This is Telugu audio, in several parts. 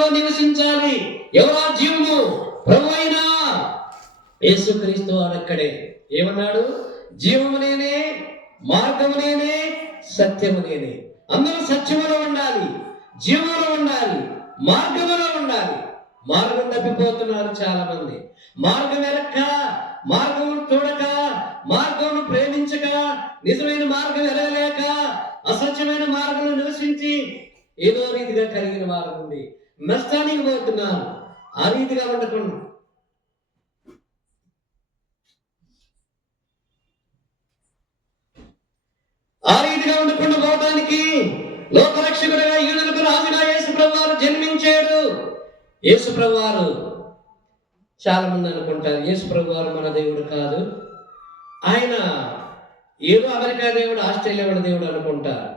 జీవంలో నివసించాలి. ఎవరా జీవము? ప్రభు అయిన యేసుక్రీస్తు అక్కడే ఏమన్నాడు? జీవము నేనే, మార్గము నేనే, సత్యము నేనే. అందరూ సత్యములో ఉండాలి, జీవంలో ఉండాలి, మార్గములో ఉండాలి. మార్గం తప్పిపోతున్నారు చాలా మంది. మార్గం ఎరక్క, మార్గమును చూడక, మార్గమును ప్రేమించక, నిజమైన మార్గం ఎరగలేక, అసత్యమైన మార్గంలో నివసించి ఏదో రీతిగా కలిగిన వారు నుండి నష్టానికి పోతున్నారు. ఆ రీతిగా ఉండకుండా పోవడానికి లోకరక్షకుడిగా యూదులకు రాజుగా యేసుప్రభు వారు జన్మించాడు. యేసుప్రభు వారు చాలా మంది అనుకుంటారు యేసుప్రభు వారు మన దేవుడు కాదు, ఆయన ఏదో అమెరికా దేవుడు, ఆస్ట్రేలియా దేవుడు అనుకుంటారు.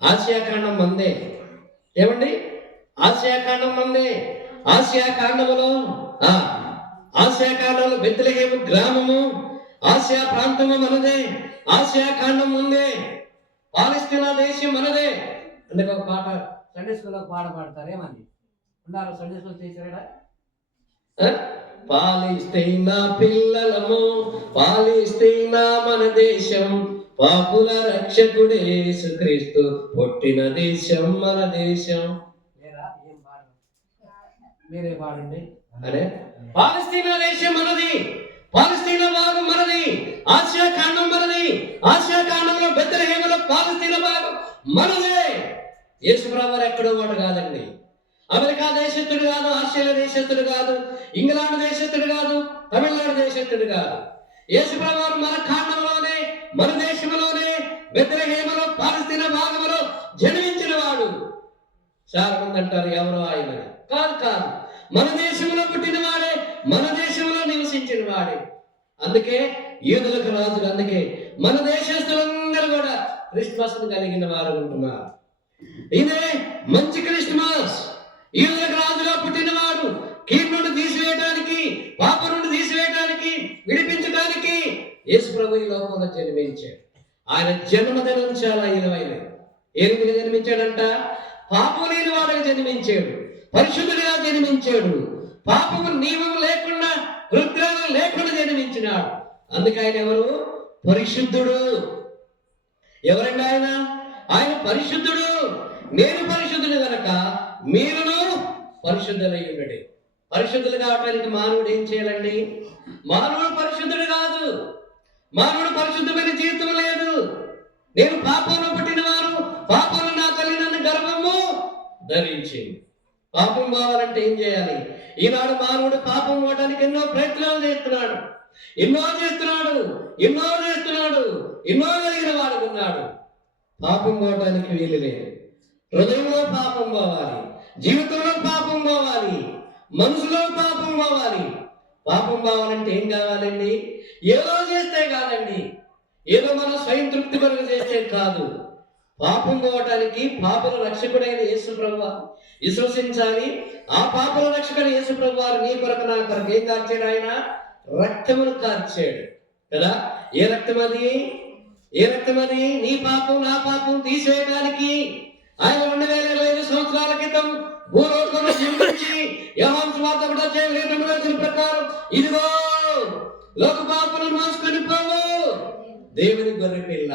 ఆసియా ఖండం మందే. ఏమండి? ఆసియా ఖండం మందే. ఆసియా ఖండంలో బెత్లెహేము గ్రామము, ఆసియా ప్రాంతము మనదే. ఆసియా ఖండం ముందే. పాలస్తీనా దేశం మనదే. అందుకే ఒక పాట సండే స్కూల్లో పాట పాడతారు. ఏమని ఉన్నారు? సండే స్కూల్ చేశారా? పాలిస్తీనా పిల్లలము, పాలిస్తీనా మన దేశం, పాపుల రక్షకుడే యేసుక్రీస్తు పుట్టిన దేశం మన దేశం. మీరే పాడండి. అరే, పాలస్తీనా దేశం మనది, పాలస్తీనా భాగం మనది, ఆసియా ఖండం మనది. ఆసియా ఖండంలో బెత్లెహేములో పాలస్తీనా భాగం మనదే. యేసుప్రభు వారు ఎక్కడో వాడు కాదండి. అమెరికా దేశస్థుడు కాదు, ఆస్ట్రేలియా దేశస్థుడు కాదు, ఇంగ్లాండ్ దేశస్థుడు కాదు, తమిళనాడు దేశస్థుడు కాదు. యేసుప్రభు వారు మన ఖండంలోనే, మన దేశంలోనే, బెత్లెహేములో పాలస్తీనా భాగంలో జన్మించిన వాడు. చాలా మంది అంటారు ఎవరో ఆయన. కాదు, మన దేశంలో పుట్టిన వాడే, మన దేశంలో నివసించిన వాడే. అందుకే యూదులకు రాజులు. అందుకే మన దేశస్తులందరూ కూడా క్రిస్మస్ కలిగిన వారు ఉంటున్నారు. ఇదే మంచి క్రిస్మస్. యూదులకు రాజుగా పుట్టినవాడు కీడు నుండి తీసివేయడానికి, పాప నుండి తీసివేయడానికి, విడిపించడానికి యేసుప్రభు ఈ లోకంలో జన్మించాడు. ఆయన జన్మదినం చాలా విలువైనది. ఏ రీతిగా జన్మించాడంట? పాపం లేని వాడుగా జన్మించాడు, పరిశుద్ధుడిగా జన్మించాడు, పాపము నియమం లేకుండా, కృత్యాలు లేకుండా జన్మించినాడు. అందుకే ఆయన ఎవరు? పరిశుద్ధుడు. ఎవరండి ఆయన? ఆయన పరిశుద్ధుడు. నేను పరిశుద్ధుడు కనుక మీరును పరిశుద్ధులై ఉండండి. పరిశుద్ధులు కావడానికి మానవుడు ఏం చేయాలండి? మానవుడు పరిశుద్ధుడు కాదు, మానవుడు పరిశుద్ధమైన జీవితం లేదు. నేను పాపంలో పుట్టినవారు, పాపంలో నా తల్లి నన్ను గర్భము ధరించింది. పాపం కావాలంటే ఏం చేయాలి? ఈనాడు మానవుడు పాపం పోవడానికి ఎన్నో ప్రయత్నాలు చేస్తున్నాడు, ఎన్నో కలిగిన వాడుకున్నాడు. పాపం పోవడానికి వీలు లేదు. హృదయంలో పాపం పోవాలి, జీవితంలో పాపం పోవాలి, మనసులో పాపం పోవాలి. పాపం పోవాలంటే ఏం కావాలండి? ఏదో చేస్తే కాదండి, ఏదో మనం స్వయం తృప్తి కొరకు చేస్తే కాదు. పాపం పోవటానికి పాపల రక్షకుడైన యేసుప్రభు విశ్వసించాలి. ఆ పాపల రక్షకుడు యేసుప్రభు వారు నీ కొరకు నా కొరకు ఏం కార్చాడు? ఆయన రక్తమును కార్చాడు కదా. ఏ రక్తం అది? నీ పాపం నా పాపం తీసేయడానికి ఆయన 2025 సంవత్సరాల క్రితం భూలోకంలో జన్మించి యోహాను సువార్త 1:2 ప్రకారం ఇదిగో లోక పాపలను మోసుకొని పోవు దేవుని గొర్రె పిల్ల.